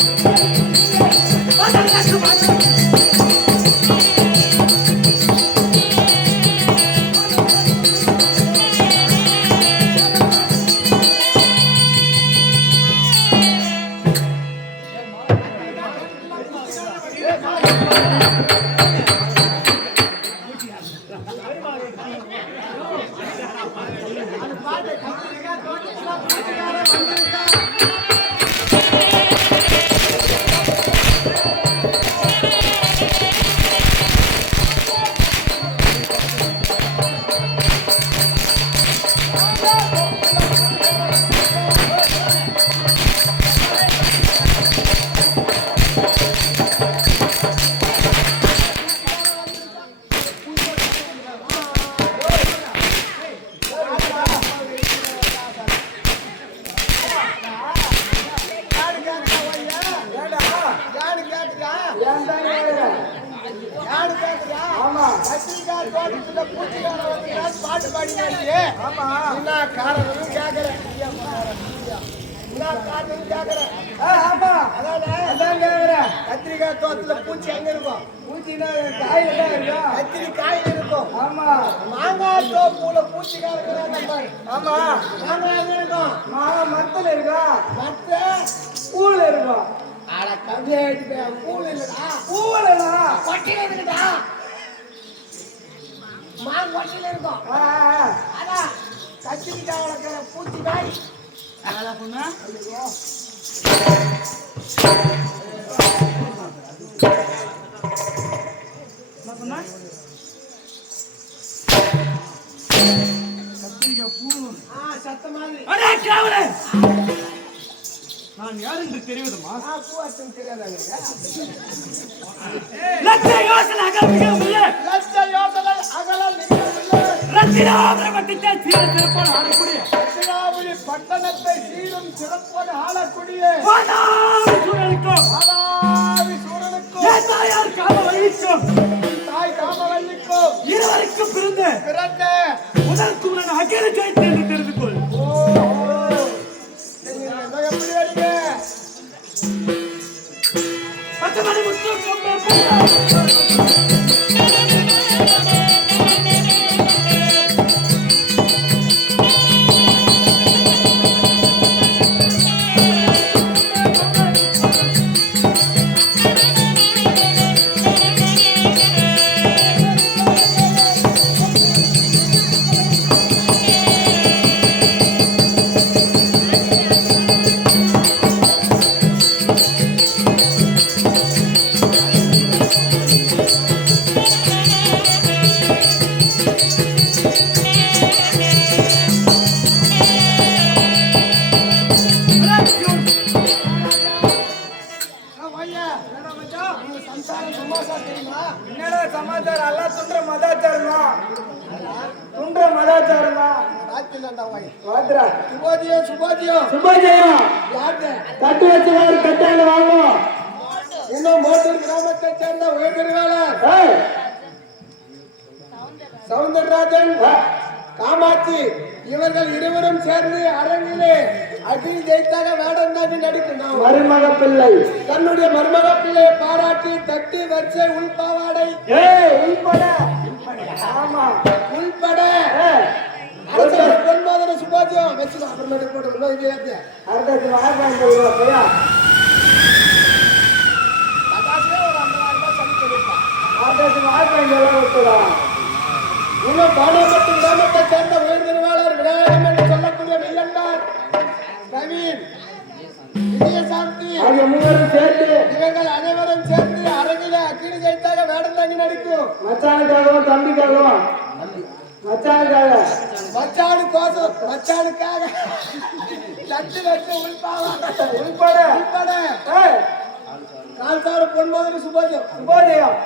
யாரு Thank you. ஆமா. எங்க இருக்கும் மாங்கா மரத்துல இருக்கா? மத்த பூவுல இருக்கும். அட கம்மியாயிட்டு பூல் இல்லடா பூவுலடா. கொட்டையில இருக்குடா மாங்கொட்டையில இருக்கும். அதான் கத்திரிக்காய் வளர்க்குற சத்த மாதிரி அடே காவலே நான் யார் என்று தெரிவதுமா? லட்ச யோசனை அகமிகமில்லை லட்ச யோசனை அகலம் நிகழவில்லை ரத்தினாபுரமத்திட்ட சீர சிறப்பான ஆடக்கூடிய. தட்சிணாபுரி பட்டணத்தை சீரும் சிறப்போடு ஆளக்கூடிய சூழலுக்கும் காமவல்லிக்கும் தாய் காமவல்லிக்கும் இருவருக்கும் பிறந்த. பிறந்த. முதல் குமரன் அகில ஜெயித்து என்று தெரிந்து கொள் ஓ சவுந்தரராஜன் காமாட்சி இவர்கள் இருவரும் சேர்ந்து அரங்கிலே அகில் ஜெயித்தாக வேடம் தாண்டி நடிக்கணும் மருமக பிள்ளை தன்னுடைய மருமக பிள்ளையை பாராட்டி தட்டு வரிசை உள்பாவாடை. உள்பட. ஆமா. உள்பட. பொன்மாதன சுபாஜியம் வச்சுக்கோ அப்புறமேட்டு போட்டு. அடுத்த ஐம்பதாயிரம் ரூபாய். அடுத்த விட்டுடலாம் இன்னும் பாடாமட்டு கிராமத்தை சேர்ந்த உயர்திருவாளர் விநாயகம் என்று சொல்லக்கூடிய மெய்யண்டார் நவீன் விஜயசாந்தி. அவங்க மூவரும் சேர்த்து இவங்கள் அனைவரும் சேர்ந்து அரங்கிலே அக்கினி ஜெயித்தாக வேடம் தாங்கி நடிக்கும். மச்சானுக்காகவும் தம்பிக்காகவும். மச்சானுக்காக. மச்சானு கோசம் மச்சானுக்காக. லட்டு லட்டு உள்பாவா. உள்பட. உள்பட. ஏய், கால்சார பொன்மோதன சுபோஜம் சுபோதயம்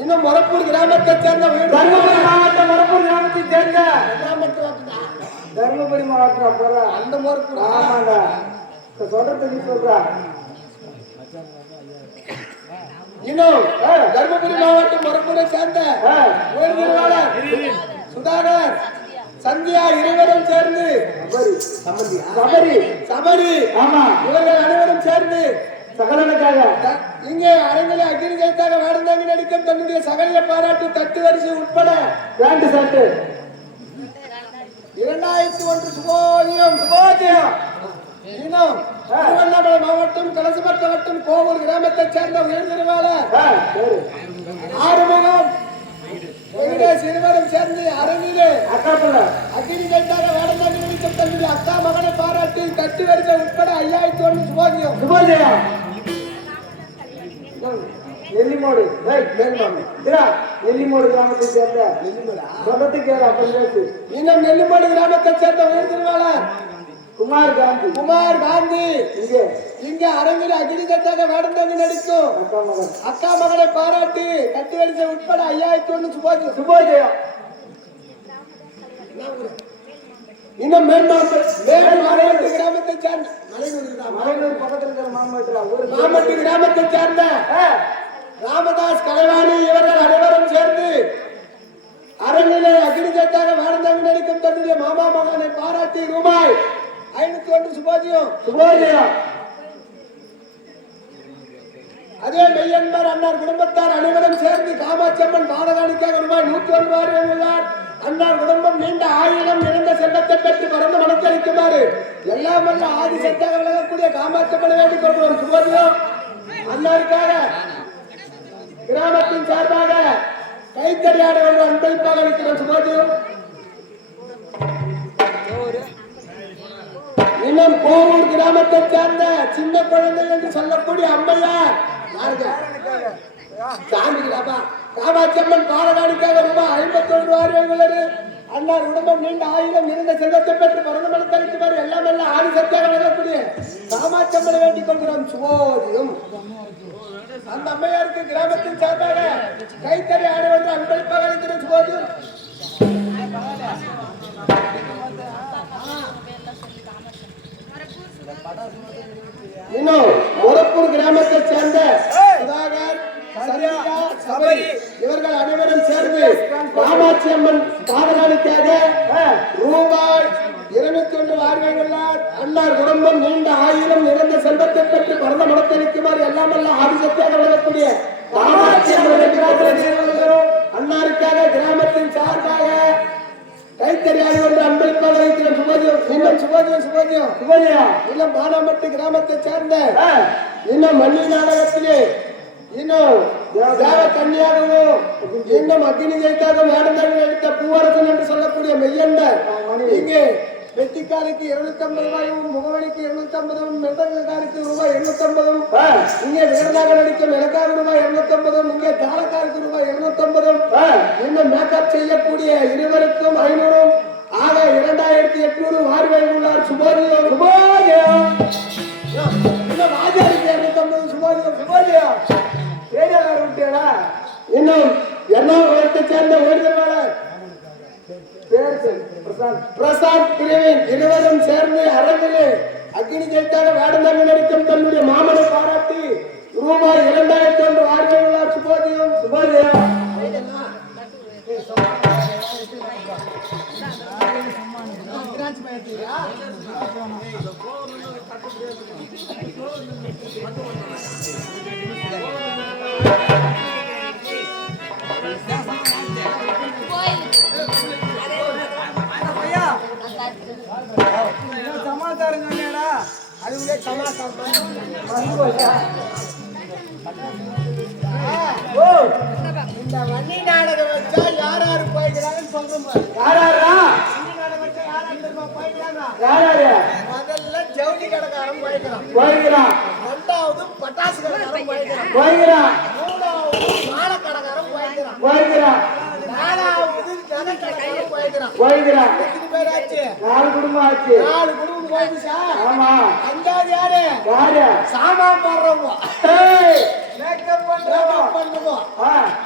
இன்னும் மொரப்பூர் கிராமத்தை சேர்ந்த தருமபுரி மாவட்டம் மரப்பூர் கிராமத்தை சேர்ந்த. தருமபுரி மாவட்டம் போற? அந்த மொரப்பூர். இப்ப சொல்றது நீ சொல்றா. இன்னும் தர்மபுரி மாவட்டம் மொரப்பூரை சேர்ந்த சுதாகர் சந்தியா இருவரும் சேர்ந்து சபரி சபரி ஆமா. இவர்கள் அனைவரும் சேர்ந்து சகலனுக்காக. இங்கே அரங்கிலே அக்னி ஜெயித்தாக வேடந்தாங்கி நடிக்கும் தன்னுடைய சகலிய பாராட்டு தட்டு வரிசை உட்பட பேண்ட் ஷர்ட் இரண்டாயிரத்தி ஒன்று சுபோதியம் சுபோதியம். இன்னும் திருவண்ணாமலை மாவட்டம் கலசமற்ற வட்டம் கோவூர் கிராமத்தைச் சேர்ந்த உயர்ந்திருவாளர் சரி. ஆறுமுகம். வெங்கடேஷ் இருவரும் சேர்ந்து அரங்கிலே அக்கா பிள்ளை அக்னி ஜெயித்தாக வேடந்தாங்கி நடிக்கும் தன்னுடைய அக்கா மகனை பாராட்டி தட்டு வரிசை உட்பட ஐயாயிரத்தி ஒன்று சுபோதியம் சுபோஜயா நெல்லிமோடு ஏய், மேல்மாமி. இதா, குமார் காந்தி. குமார் காந்தி. இங்கே இங்க அரங்கில் அக்னி ஜெயித்தாக வேடந்தாங்கி நடிக்கும் அக்கா மகளை பாராட்டி கட்டு வரிசை உட்பட ஐயாயிரத்தி ஒண்ணு சுபாஜி சுபோஜயா இன்னும் மேம்பாட்டு வேறு மாவட்ட கிராமத்தை சேர்ந்த. மலையூர் பக்கத்துல இருக்கிற மாம்பட்டா ஒரு மாமட்டி கிராமத்தை சேர்ந்த ராமதாஸ் கலைவாணி இவர்கள் அனைவரும் சேர்ந்து அரங்கிலே அக்னி ஜெயித்தாக வேடந்தாங்கி நடிக்கும் தன்னுடைய மாமா மகனை பாராட்டி ரூபாய் ஐநூத்தி ஒன்று சுபாஜியம். சுபோஜயா? அதே மெய்யன்பர் அன்னார் குடும்பத்தார் அனைவரும் சேர்ந்து காமாட்சியம்மன் பாடகாணிக்காக ரூபாய் நூத்தி ஒன்று உள்ளார். அன்னார் குடும்பம் நீண்ட ஆயிரம் இழந்த செல்வத்தை பெற்று பறந்து மனத்தளிக்குமாறு எல்லாம் வல்ல ஆதி சத்தாக விளங்கக்கூடிய காமாட்சியம்மனை வேண்டிக் கொள்கிறோம். சுபதியம் அன்னாருக்காக கிராமத்தின் சார்பாக கைத்தறியாட ஒரு அன்பளிப்பாக இருக்கிறோம் சுபதியம் இன்னும் கோவூர் கிராமத்தை சேர்ந்த சின்ன குழந்தை என்று சொல்லக்கூடிய அம்மையார். யாருங்க? சாமிக்குதாப்பா. காமாட்சியம்மன் பாலகாணிக்காக ரூபாய் ஐம்பத்தொன்று ரூபாய் உள்ளது. அன்னார் குடும்பம் நீண்ட ஆயுதம் இருந்த செல்வத்தை பெற்று பிறந்த மனத்தளிக்குமாறு எல்லாம் எல்லாம் ஆதி சத்தியாக நடக்கக்கூடிய காமாட்சியம்மனை வேண்டிக் கொள்கிறோம். சுவோதியும். அந்த அம்மையாருக்கு கிராமத்தின் சார்பாக கைத்தறி ஆடை ஒன்று அன்பளிப்பாக இருக்கிற சுவோதியும். ஜெயித்தாக வேடந்தாங்க எடுத்த பூவரசன் என்று சொல்லக்கூடிய மெய்யண்டர் இங்கே வெட்டிக்காருக்கு இருநூத்தி ஐம்பது ரூபாயும் முகவணிக்கு இருநூத்தி ஐம்பதும் மிருதங்காருக்கு ரூபாய் இருநூத்தி ஐம்பதும் இங்கே வீரனாக நடிக்கும் எனக்காக ரூபாய் இருநூத்தி ஐம்பதும் இங்கே தாளக்காருக்கு ரூபாய் இருநூத்தி ஐம்பதும் இன்னும் மேக்கப் செய்யக்கூடிய இருவருக்கும் ஐநூறும். ஆக இரண்டாயிரத்தி எட்நூறு வாரி வழங்கியுள்ளார் சுபோதியம் சுபோதியம் இன்னும் ராஜாருக்கு இருநூத்தி ஐம்பது சுபோதியம் சுபோதியம் ரேடியோக்காரர் விட்டியாடா இன்னும் என்ன எர்ணாகுளத்தை சேர்ந்த ஓய்வாளர் பேர் பிரசாத் பிரிவின் இருவரும் சேர்ந்து அரங்கிலே அக்னி ஜெயித்தாக வேடந்தாங்க நடிக்கும் தன்னுடைய மாமனை பாராட்டி ரூபாய் இரண்டாயிரத்தி ஒன்று வாரி வழங்கியுள்ளார் சுபோதியம் சுபோதியம். இந்த வன்னி நாடகம் வச்சா யார் யாரு போய்க்கிறாங்கன்னு சொல்றோம் யார் யாராரா வன்னி நாடகம் வச்சா யார் போய்க்கிறாங்க யாராரு முதல்ல ஜவுளி கடைக்காரன் போய்க்கிறான் ரெண்டாவது பட்டாசு கடைக்காரன் போய்க்கிறான் போய்கிறான் மூணாவது மாலை கடைக்காரன் போய்க்கிறான் நாலாவது நகை கடைக்காரன் போய்க்கிறான் எத்தனை பேர் ஆச்சு நாலு குடும்பம் ஆச்சு. நாலு குடும்பம் போயிடுச்சா? ஆமா. அஞ்சாவது யாரு? யாரு? சாமான் போடுறவங்க. மேக்கப் பண்றவங்க. பண்ணுவோம்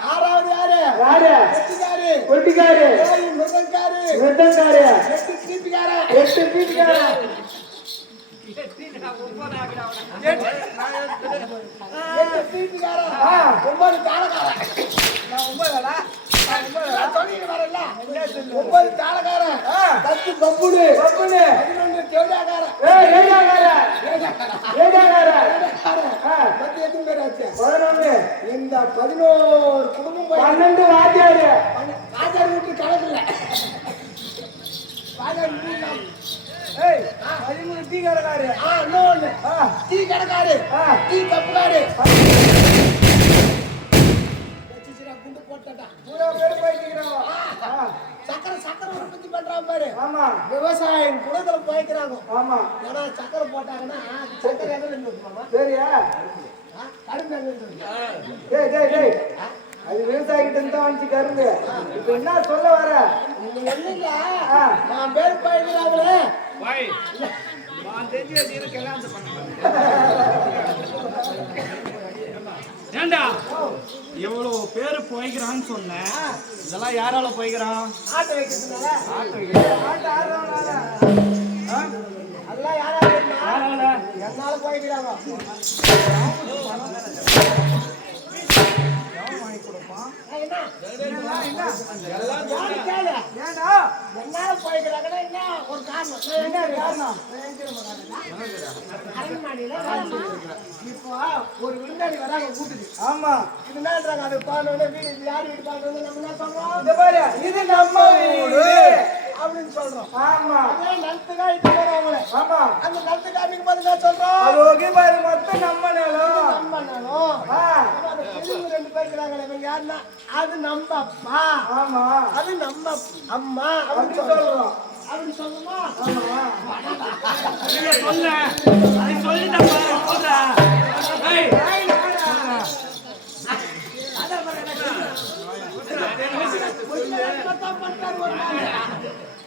ஆறாவது யாரு? யாரு? வெட்டிக்காரு. கொட்டிக்காரு ஏழு மிருதங்காரு மிருதங்காரு எட்டு சீட்டுக்காரன் எட்டு ஆ. ஒன்பது காலக்காரன். நான் ஒன்பது தாளக்காரன். பத்து பப்புனு பப்புனு. பதினொன்று. ஆ. மொத்தம் எத்தனை பேர் ஆச்சு பதினொன்னு. இந்த பதினோரு குடும்பம் பன்னெண்டு வாத்தியாரு. ஆச்சாரி வீட்டு கணக்குல ராஜார் வீட்டுல ஏய், பதிமூணு. டீ கடைக்காரு ஆ. டீ கப்புக்காரு வச்சுச்சுடா, குண்டு. ஆ. சக்கரை சக்கரை உற்பத்தி பண்றான் பாரு. ஆமா. விவசாயம் குளத்துல போய்க்கிறாங்க. ஆமா. ஏன்னா சக்கரை போட்டாங்கன்னா சக்கரை எங்க இருந்து சரியா? கரும்பு எங்க இருந்து அது விவசாயிகிட்ட இருந்து தான் வந்துச்சு கரும்பு. இப்ப என்ன சொல்ல வர? நீங்க. நான் பேர் போய்க்கிறாங்களே. ஏண்டா? எவ்வளவு பேரு போய்க்கிறான்னு சொன்னேன். இதெல்லாம் யாரால போய்க்கிறான்? ஆட்டை வைக்கிறதுனால. ஆட்டு தெரியுமா? யாரால என்னால போய்க்கிறாங்க. என்ன? போய்க்கிறாங்கன்னா என்ன ஒரு காரணம் என்ன காரணம். இப்போ ஒரு விருந்தாளி வராங்க கூட்டுக்கு ஆமா இது என்னன்றாங்க அது பாலோட வீடு இது யார் வீடு பாக்குறது நம்ம என்ன சொல்றோம் இந்த பாரு இது நம்ம வீடு அப்படின்னு சொல்றோம் ஆமா அதே நிலத்துக்கா இட்டு போறோம் அவங்கள ஆமா அந்த நிலத்து காமிக்கும் போது என்ன சொல்றோம் பாரு மொத்தம் நம்ம நிலம் நம்ம நிலம் ஆ, ஆனா அந்த பேர் இருக்கிறாங்களே இவங்க யாருன்னா? அது நம்ம அப்பா. ஆமா. அது நம்ம அம்மா. அப்படி அப்படின்னு சொல்றோம். அப்படின்னு சொல்லுமா? சொல்ல. நீ சொல்லிட்ட பாரு சொல்றேன் ஏய்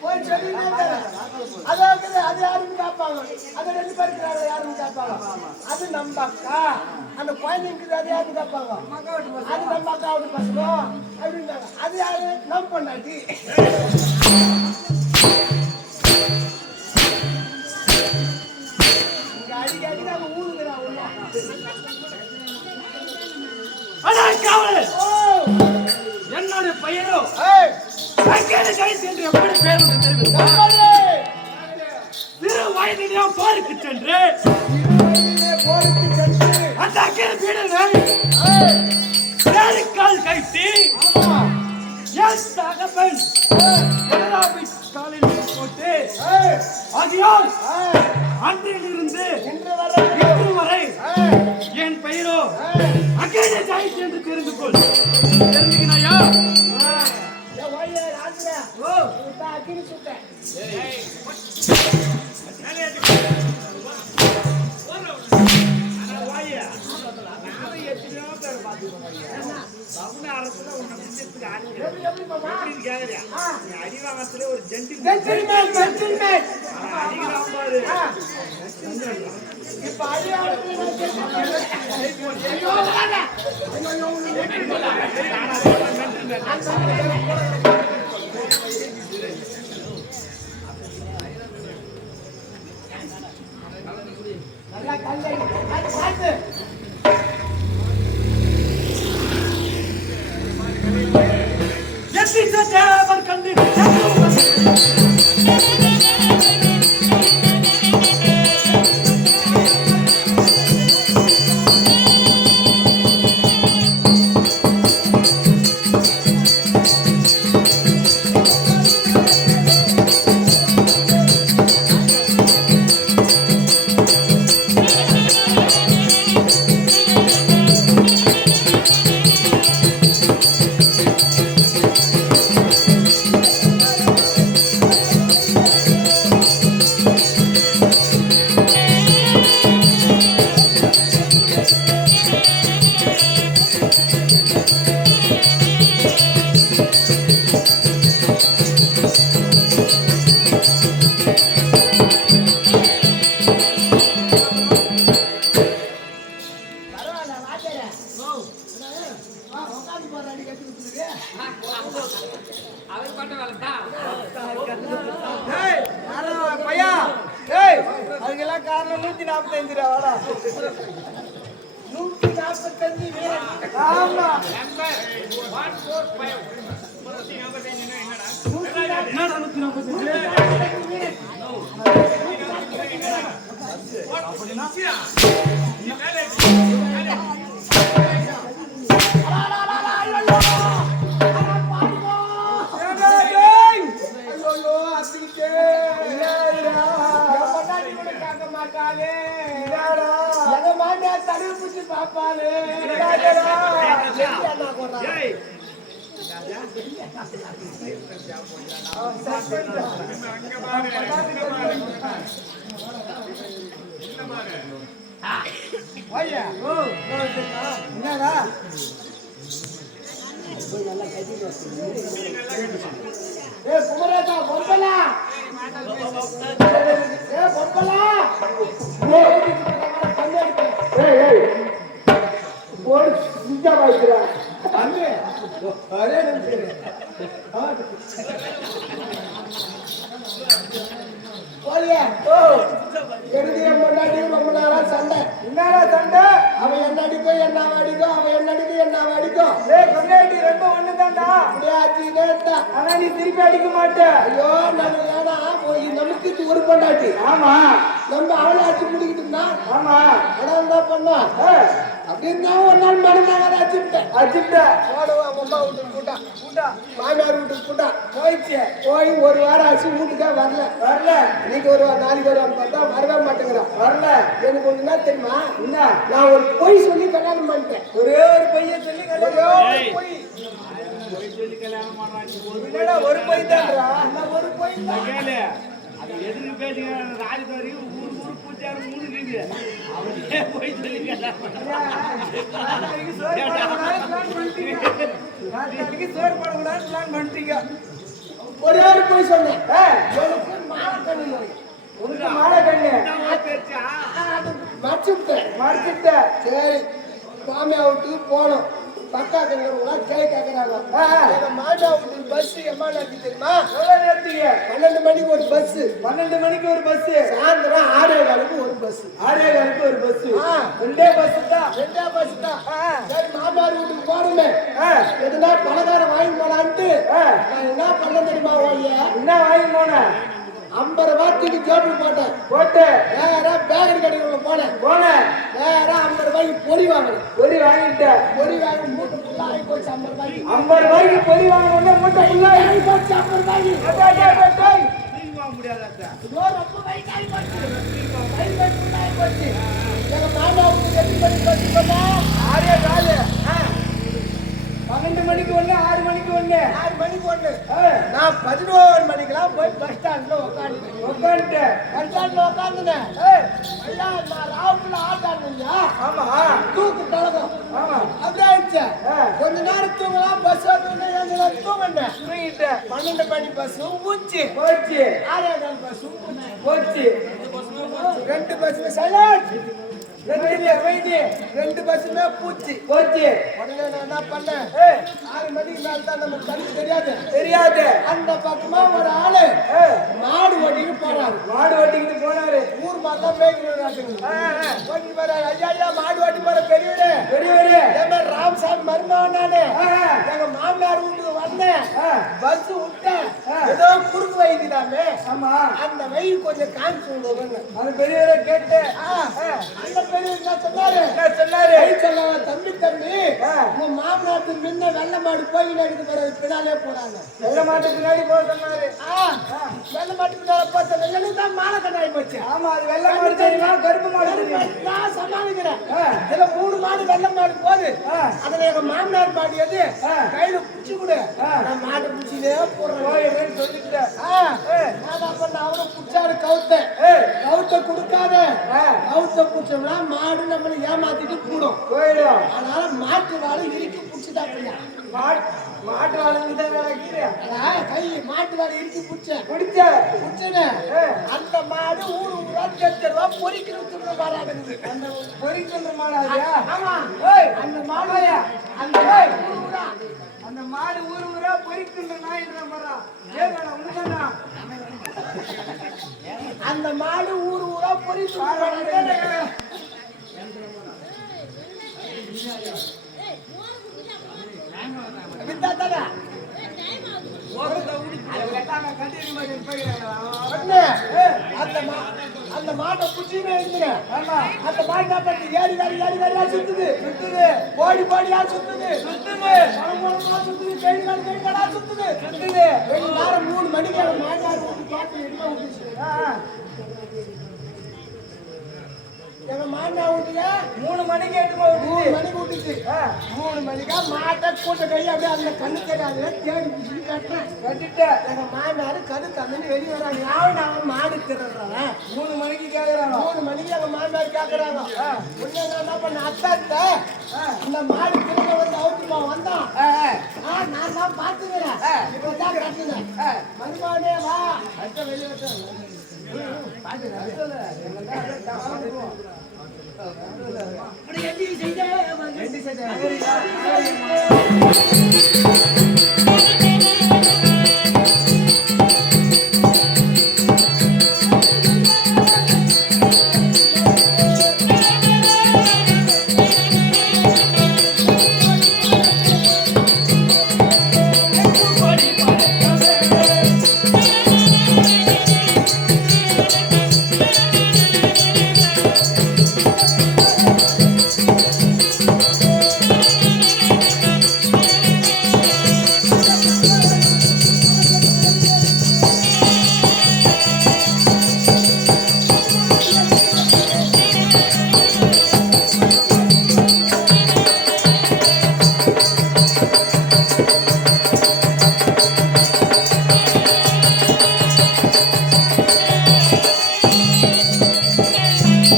போய் சொல்லிட்டே இருக்காரு. அது யாருன்னு கேட்பாங்க. அது ரெண்டு பேர் இருக்கிறாங்க, யாருன்னு கேட்பாங்க. அது நம்ம அக்கா. அந்த குழந்தை இருக்குது, அது யாருன்னு கேட்பாங்க. அது நம்ம அக்காவோட பசங்க அப்படின்னாங்க. அது யாரு? நம்ம பொண்டாட்டி. இங்க அடிக்க அடிக்க அங்க ஊதுக்குறா உள்ள. என்னோட பெயரோ ஏய்! சங்கர என்று எப்படி பேர் உண்டு தெரிவித்தா சிறு வயதிலே போருக்கு சென்று போருக்கு சென்று, அந்த அக்கிர வீடனை பேருக்கால் கைட்டி என் தகப்பன் கனடாவை காலில் போட்டு ஏய்! அன்றிலிருந்து இன்று வரை என் பெயரோ ஏய்! ஜாயித் என்று தெரிந்து கொள் தெரிஞ்சுக்கினாயா அடிவாங்கத்துல ஒரு ஜென்டில் இப்ப அடிவாங்கத்துல ஐயோ அத்திக்கிட்டே பொண்டாட்டி கூட என்ன ஏய் ஏ குமரேசா பொம்பலா ஏ பொம்பலா ஏய் ஏய் சிஞ்சா அண்ணே அரே நிமிஷம் ஓ எடுதிய பொண்டாட்டி ரொம்ப நாளா சண்டை என்னடா சண்டை அவன் என்ன அடிக்கும் என்ன அவன் அடிக்கும் அவன் என்ன அடிக்கும் என்ன அடிக்கும் ஆச்சுக்கிட்டே இருந்தா ஆனா நீ திருப்பி அடிக்க மாட்ட. ஐயோ நான் ஏன்னா போய் நமக்கு இது ஒரு பொண்டாட்டி. ஆமா. நம்ம அவளை முடிக்கிட்டு இருந்தா? ஆமா. அதான் என்ன பண்ணா. ஏய், அப்படின்னு தான் ஒரு நாள் மனதாக அச்சுட்டேன் அஜிப்ட அம்மா வீட்டுக்கு கூட்டா. கூட்டா. மாமியார் வீட்டுக்கு கூட்டா. போயிடுச்சு. போய் ஒரு வாரம் ஆச்சு வீட்டுக்கே வரல. வரல. இன்னைக்கு வருவா நாளைக்கு வருவான்னு பார்த்தா வரவே மாட்டேங்கிறான் வரல. எனக்கு ஒண்ணு என்ன தெரியுமா? என்ன? நான் ஒரு பொய் சொல்லி கல்யாணம் பண்ணிட்டேன். ஒரே ஒரு பையன் சொல்லி கல்யாணம். பொய் ஒரு என்னடா ஒரு பை தான்டா. அந்த ஒரு பொய் தான்? எதுக்கு பேசுங்க? ஊர் ஊர் பூச்சாரு மூணுக்குது அவனே போய் சொல்லி சோறு பண்ணிட்டீங்க. ஒரே ஒரு பொய் சொன்னேன் எனக்கு மாலக்கண்ணு நோய் உனக்கு மாலை கண்ணு மறைச்சுட்டேன் சரி சாமி வீட்டுக்கு போனோம் பக்கா கங்கிறவங்களாம் கேய் கேட்கறாங்க. எங்க மாமியா வீட்டுக்கு பஸ் எம்மா நேரத்துக்கு தெரியுமா பன்னெண்டு மணிக்கு ஒரு பஸ் பன்னெண்டு மணிக்கு ஒரு பஸ் சாயந்தரம் ஆறே காலுக்கு ஒரு பஸ் ஆறே காலுக்கு ஒரு பஸ். ரெண்டே பஸ் தான். ரெண்டே பஸ் தான். சரி மாமியார் வீட்டுக்கு போகணுமே. எதுனா பலகாரம் வாங்கி போலான்ட்டு. நான் என்ன பண்ண தெரியுமா ஓய்ய என்ன வாங்கி போன? ஐம்பது ரூபாய்க்கு ஜோப்பு போட்டேன். போட்டு. நேரா பேக்கரி கடைக்குள்ள போனேன். போன. நேரா ஐம்பது ரூபாய்க்கு பொரி வாங்கினேன். பொரி வாங்கிட்ட பொரி வாங்கி மூட்டை ஃபுல்லா ஆகி போச்சு ஐம்பது ரூபாய்க்கு ஐம்பது ரூபாய்க்கு மூட்டை ஃபுல்லா ஆகி போச்சு ஐம்பது ரூபாய்க்கு வாங்க முடியாதா ரொம்ப ஆகி போச்சு. ஆகி போச்சு. எங்க மாமாவுக்கு ஆறே காலு பன்னெண்டு மணிக்கு ஒண்ணு ஆறு மணிக்கு ஒண்ணு. ஆறு மணிக்கு ஒண்ணு. நான் பதினோரு மணிக்கெல்லாம் போய் பஸ் ஸ்டாண்ட்ல உட்காந்துட்டேன் உட்காந்துட்ட பஸ் ஸ்டாண்ட்ல உட்காந்துனேன் ஏய், ஐயா நான் ராவுக்குள்ள ஆட்டானுங்க ஆமா. தூக்கு பழகம் ஆமா. அப்படியே ஆயிடுச்சு. கொஞ்ச நேரம் தூங்கலாம் பஸ் வந்து எங்களை தூங்கினேன் தூங்கிட்ட பன்னெண்டு மணி பஸ் ஊச்சி போச்சு. ஆறே கால் பஸ் ஊச்சி போச்சு. ரெண்டு பஸ்ல சைலண்ட் ரெண்டு பஸ்ஸுமே பூச்சி. போச்சு. உடனே நான் என்ன பண்ணேன்? ஆறு மணிக்கு மேல தான் நமக்கு கண்ணுக்கு தெரியாது. தெரியாது. அந்த பக்கமா ஒரு ஆளு மாடு ஓட்டிட்டு போறாரு. மாடு ஓட்டிக்கிட்டு போனாரு. ஊர் மாதிரி பேய்க்கு ஆ, ஆ. ஓட்டிட்டு போறாரு ஐயா ஐயா மாடு ஓட்டி போற பெரியவரு. பெரியவரு. மாதிரி ராமசாமி மருமகன் நானு. எங்க மாமியார் வீட்டுக்கு வந்தேன். பஸ் விட்டேன். ஏதோ குறுக்கு வைக்கிறாமே ஆமா. அந்த வழி கொஞ்சம் காமிச்சு விடுவேன்னு அது பெரியவரை கேட்டு. பெரியவர் என்ன சொன்னாரு. என்ன சொன்னாரு. சொல்லாம தம்பி தம்பி. உங்க மாமனாருக்கு முன்ன வெள்ள மாடு போய் பின்னாலே போறாங்க வெள்ள மாட்டு பின்னாடி போக சொன்னாரு. வெள்ள மாட்டு பின்னால எனக்கு தான் மாலை கண்ணாடி போச்சு. ஆமா அது வெள்ள மாடு தெரியுமா? கருப்பு மாடு நான் சமாளிக்கிறேன். ஆ. இதுல மூணு மாடு வெள்ள மாடு போகுது. அதுல எங்க மாமனார் மாடு எது. கையில புடிச்சு கொடு. நான் மாடு புடிச்சிலே போடுறேன். சொல்லிட்டேன் நான் பண்ண? அவனை புடிச்சாரு கவுத்த. கவுத்த கொடுக்காத. கவுத்த புடிச்சோம்னா மாடு நம்மளை ஏமாத்திட்டு கூடும். அதனால மாட்டு வாழை இறுக்கி புடிச்சுதான் அப்படியா மாட்டு மாட்டு வாழை தான் கை மாட்டு வாழை இறுக்கி புடிச்சேன். பிடிச்ச. புடிச்சனே. அந்த மாடு ஊரு ஊரா தெருவா பொறிக்கிற துணை மாறாடுது அந்த பொறிக்கின்ற மாடு அதுயா ஆமா. அந்த மாடு ஆமாய்யா. அந்த ஏய். ஊரு ஊரா அந்த மாடு ஊரு ஊரா பொறிக்கின்ற நாயின்ற மரா ஏங்கடா உனதானா அந்த மாடு ஊர் ஊரா பொறி சொல்றாங்க அந்த அந்த மாட்டை புடிச்சுக்கினே இருந்துங்க ஆமா அந்த மாடு என்ன பண்ணுது? ஏறி வேறி, ஏறி ஏறியா சுத்துது. சுத்துது கோடி ஓடியா சுத்துது. சுத்துது சுத்துது. கை கால் கை காலா சுத்துது. சுத்துது ரெண்டு நேரம் மூணு மணிக்கு அந்த மாட்டார் வந்து தோட்டம் எங்க விட்டுச்சு? ஆ, எங்க மாண்டா விட்டுங்க மூணு மணிக்கு எட்டு மூணு மணிக்கு விட்டுச்சு ஆ, மூணு மணிக்கா மாட்டை கூட்ட கை அப்படியே அந்த கண்ணு தெரியாதுல தேடி பிடிச்சி கட்டுறேன். கட்டிட்ட எங்க மாமனாரு கரு தந்து வெளியே வராங்க. அவன் மாடு மூணு மணிக்கு கேக்குறாங்க. மூணு மணிக்கு எங்க மாமனார் கேக்குறாங்க. உடனே என்ன பண்ண அத்தாத்த இந்த மாடு திருட வந்து அவுத்துமா வந்தான். நான் தான் பாத்துக்கிறேன். இப்பதான் கட்டுனேன். வா. வெளியே வச்சேன் செய்த